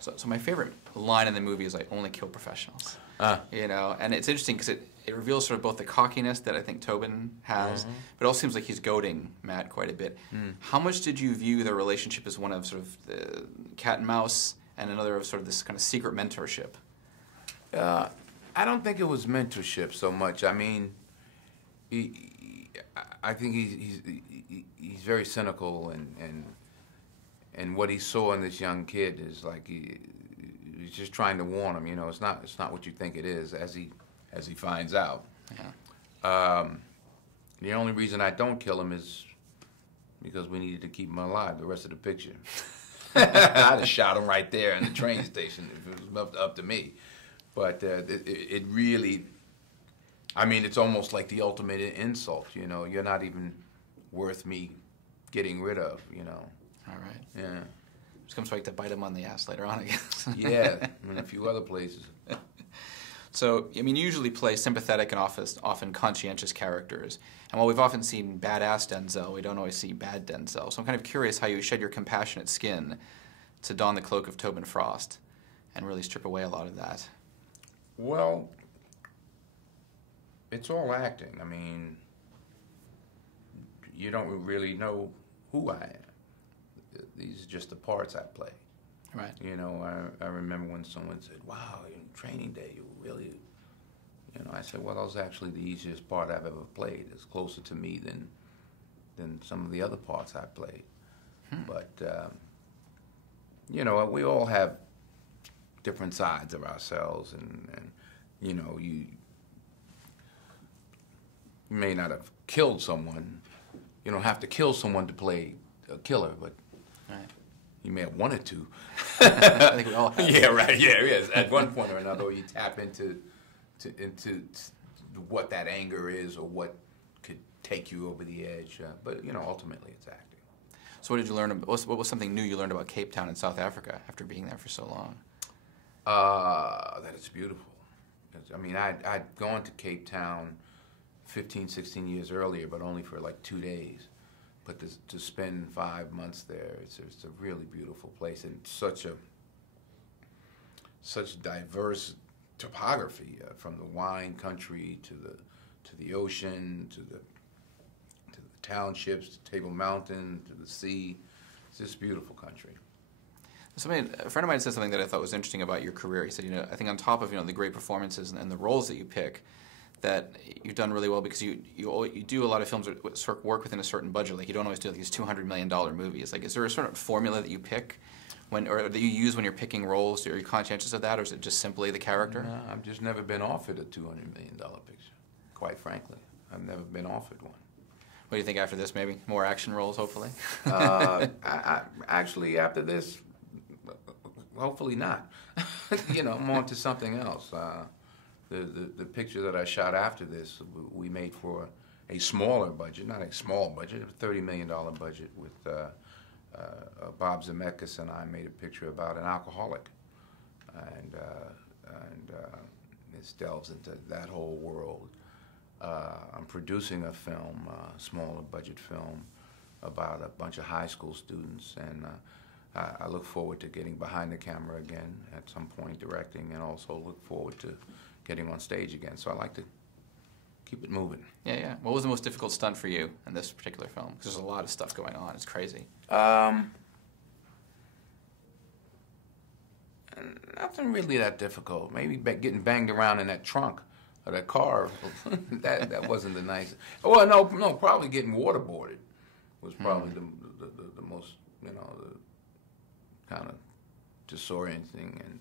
So my favorite line in the movie is, "I only kill professionals." You know, and it's interesting because it reveals sort of both the cockiness that I think Tobin has, but it also seems like he's goading Matt quite a bit. How much did you view their relationship as one of sort of the cat and mouse, and another of sort of this kind of secret mentorship? I don't think it was mentorship so much. I mean, I think he's very cynical, and what he saw in this young kid is like he's just trying to warn him. You know, it's not what you think it is, as he finds out. Yeah. The only reason I don't kill him is because we needed to keep him alive the rest of the picture. I'd have shot him right there in the train station if it was up to me. But it really, I mean, it's almost like the ultimate insult, you know. You're not even worth me getting rid of, you know. All right. Yeah. Just comes back to bite him on the ass later on, I guess. Yeah, and a few other places. So, I mean, you usually play sympathetic and often conscientious characters. And while we've often seen badass Denzel, we don't always see bad Denzel. So I'm kind of curious how you shed your compassionate skin to don the cloak of Tobin Frost and really strip away a lot of that. Well, it's all acting. I mean, you don't really know who I am. These are just the parts I play. Right. You know, I remember when someone said, "Wow, in Training Day, you really," you know, I said, well, that was actually the easiest part I've ever played. It's closer to me than some of the other parts I played. But, you know, we all have different sides of ourselves, and you know, you may not have killed someone. You don't have to kill someone to play a killer, but you may have wanted to. I think we all have. Yeah, right. Yeah, yes. At one point or another, you tap into what that anger is, or what could take you over the edge. But you know, ultimately, it's acting. So, what did you learn? What was something new you learned about Cape Town in South Africa after being there for so long? That it's beautiful. I mean, I'd gone to Cape Town 15, 16 years earlier, but only for like 2 days. But to spend 5 months there, it's a really beautiful place, and such diverse topography, from the wine country to the ocean to the townships, to Table Mountain, to the sea. It's just a beautiful country. A friend of mine said something that I thought was interesting about your career. He said, you know, I think on top of, you know, the great performances and the roles that you pick, that you've done really well because you do a lot of films that sort of work within a certain budget. Like, you don't always do like these $200 million movies. Like, is there a sort of formula that you pick or that you use when you're picking roles? Are you conscientious of that, or is it just simply the character? No, I've just never been offered a $200 million picture, quite frankly. I've never been offered one. What do you think after this, maybe? More action roles, hopefully? Actually, after this, hopefully not. You know, I'm on to something else. The picture that I shot after this, we made for a smaller budget, not a small budget, a $30 million budget with Bob Zemeckis, and I made a picture about an alcoholic. And it delves into that whole world. I'm producing a film, a smaller budget film, about a bunch of high school students, and I look forward to getting behind the camera again at some point, directing, and also look forward to getting on stage again. So I like to keep it moving. Yeah, yeah. What was the most difficult stunt for you in this particular film? Because there's a lot of stuff going on. It's crazy. Nothing really that difficult. Maybe getting banged around in that trunk of that car. that wasn't the nicest. Well, no, probably getting waterboarded was probably the most, you know, the kind of disorienting and